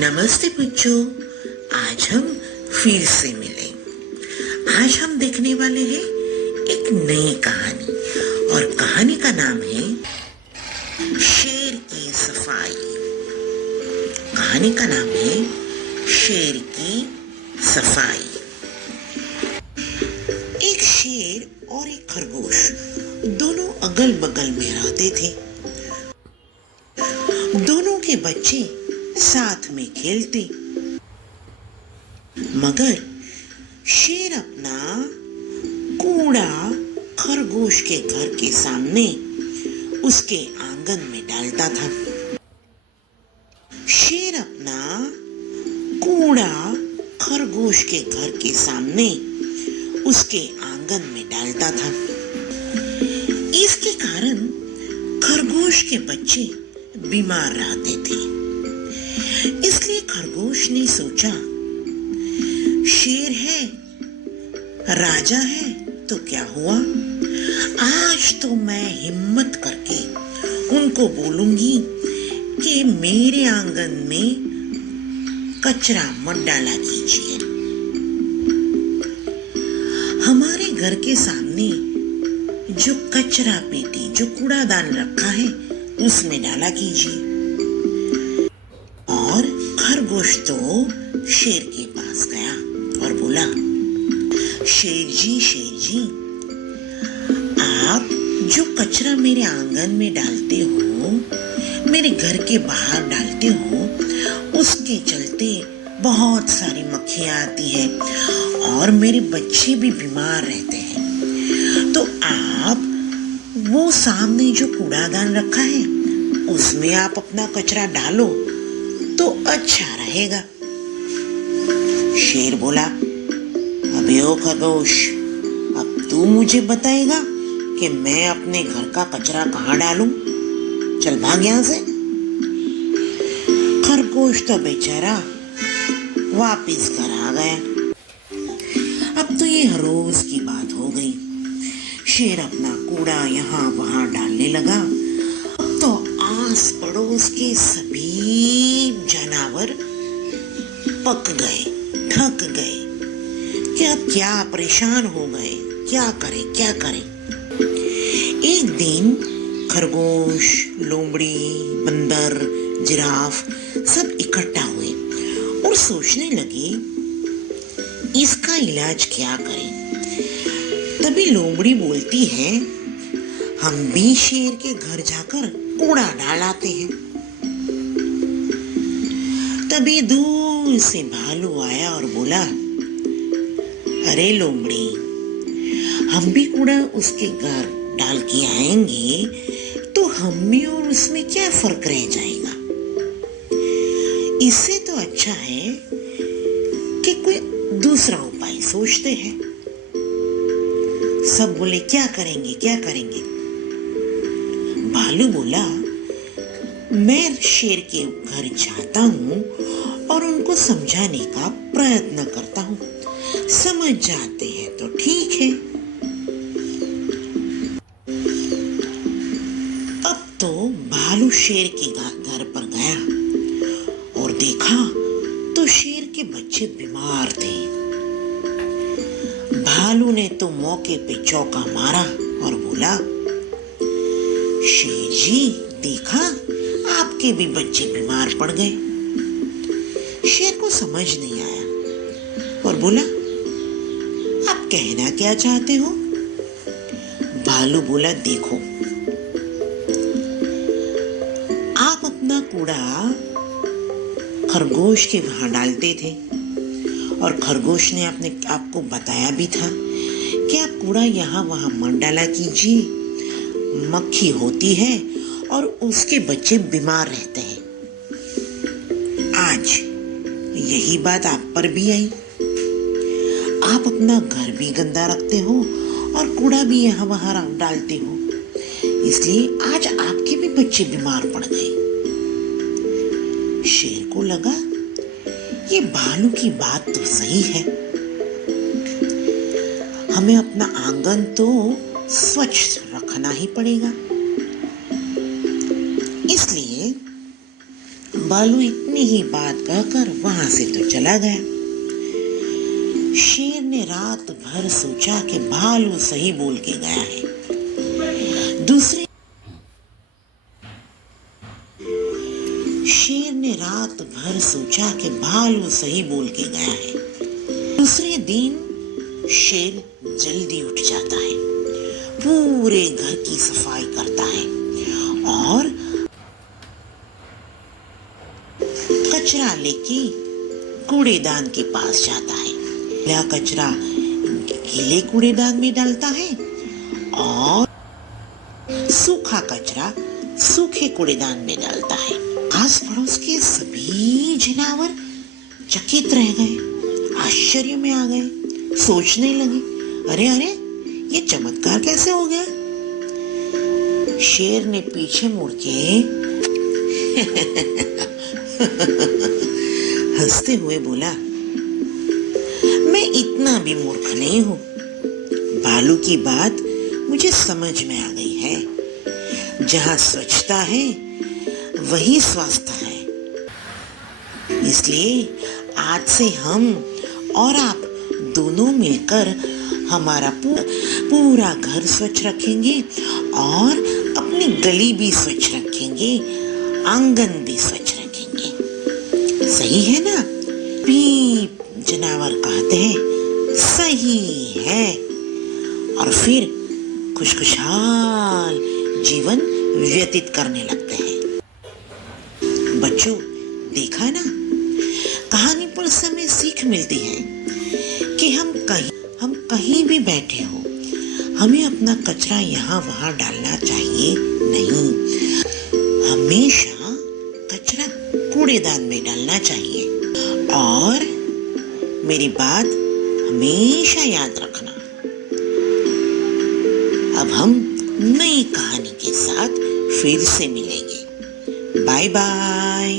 नमस्ते बच्चों, आज हम फिर से मिले। आज हम देखने वाले हैं एक नई कहानी और कहानी का नाम है शेर की सफाई। कहानी का नाम है शेर की सफाई। एक शेर और एक खरगोश दोनों अगल बगल में रहते थे। दोनों के बच्चे साथ में खेलते, मगर शेर अपना कूड़ा खरगोश के घर के सामने उसके आंगन में डालता था। शेर अपना कूड़ा खरगोश के घर के सामने उसके आंगन में डालता था। इसके कारण खरगोश के बच्चे बीमार रहते थे। इसलिए खरगोश ने सोचा, शेर है, राजा है, तो क्या हुआ, आज तो मैं हिम्मत करके उनको बोलूंगी कि मेरे आंगन में कचरा मत डाला कीजिए। हमारे घर के सामने जो कचरा पेटी, जो कूड़ादान रखा है, उसमें डाला कीजिए। और खरगोश तो शेर के पास गया और बोला, शेर जी, आप जो कचरा मेरे आंगन में डालते हो, मेरे घर के बाहर डालते हो, उसके चलते बहुत सारी मक्खियां आती है और मेरे बच्चे भी बीमार रहते हैं। तो आप वो सामने जो कूड़ादान रखा है, उसमें आप अपना कचरा डालो तो अच्छा रहेगा। शेर बोला, अबे ओ खरगोश, अब तू मुझे बताएगा कि मैं अपने घर का कचरा कहाँ डालूं? चल भाग यहाँ से। खरगोश तो बेचारा वापिस घर आ गया। अब तो ये रोज की बात हो गई। शेर अपना कूड़ा यहाँ वहां डालने लगा। अब तो आस पड़ोस के सभी जानवर पक गए, थक गए कि अब क्या परेशान हो गए, क्या करें। एक दिन खरगोश, लोमड़ी, बंदर, जिराफ सब इकट्ठा हुए और सोचने लगे इसका इलाज क्या करें। तभी लोमड़ी बोलती है, हम भी शेर के घर जाकर कूड़ा डाल आते हैं। तभी दूर से भालू आया और बोला, अरे लोमड़ी, हम भी कूड़ा उसके घर डाल के आएंगे तो हम में और उसमें क्या फर्क रह जाएगा। इससे तो अच्छा है कि कोई दूसरा उपाय सोचते हैं। सब बोले, क्या करेंगे। भालू बोला, मैं शेर के घर जाता हूँ और उनको समझाने का प्रयत्न करता हूँ, समझ जाते हैं तो ठीक है। अब तो भालू शेर के घर पर गया और देखा तो शेर के बच्चे बीमार थे। भालू ने तो मौके पे चौका मारा और बोला, शेर जी, देखा आपके भी बच्चे बीमार पड़ गए। शेर को समझ नहीं आया और बोला, आप कहना क्या चाहते हो? भालू बोला, देखो, आप अपना कूड़ा खरगोश के वहां डालते थे और खरगोश ने अपने आपको बताया भी था कि आप कूड़ा यहाँ वहां मत डाला कीजिए, मक्खी होती है और उसके बच्चे बीमार रहते हैं। आज यही बात आप पर भी आई। आप अपना घर भी गंदा रखते हो और कूड़ा भी यहाँ वहां डालते हो, इसलिए आज आपके भी बच्चे बीमार पड़ गए। शेर को लगा ये भालू की बात तो सही है, हमें अपना आंगन तो स्वच्छ रखना ही पड़ेगा। इसलिए भालू इतने इतनी ही बात कहकर वहां से तो चला गया। शेर ने रात भर सोचा कि भालू सही बोल के गया है। दूसरे शेर ने रात भर सोचा कि भालू सही बोल के गया है। दूसरे दिन शेर जल्दी उठ जाता है, पूरे घर की सफाई करता है और कचरा लेके कूड़ेदान के पास जाता है। यह कचरा गीले कूड़ेदान में डालता है और सूखा कचरा सूखे कूड़ेदान में डालता है। आस पड़ोस के सभी जानवर चकित रह गए, आश्चर्य में आ गए, सोचने लगे, अरे अरे ये चमत्कार कैसे हो गया। शेर ने पीछे मुड़ के हंसते हुए बोला, मैं इतना भी मूर्ख नहीं हूं। भालू की बात मुझे समझ में आ गई है। जहां स्वच्छता है वही स्वास्थ्य है। इसलिए आज से हम और आप दोनों मिलकर हमारा पूरा घर स्वच्छ रखेंगे और अपनी गली भी स्वच्छ रखेंगे, आंगन भी स्वच्छ रखेंगे। सही है ना? भी जानवर कहते हैं सही है और फिर खुशखुशाल जीवन व्यतीत करने लगते हैं। बच्चों, देखा ना, कहानी पर से हमें सीख मिलती है कि हम कहीं भी बैठे हो, हमें अपना कचरा यहाँ वहाँ डालना चाहिए नहीं। हमेशा कचरा कूड़ेदान में डालना चाहिए। और मेरी बात हमेशा याद रखना। अब हम नई कहानी के साथ फिर से मिलेंगे। Bye bye.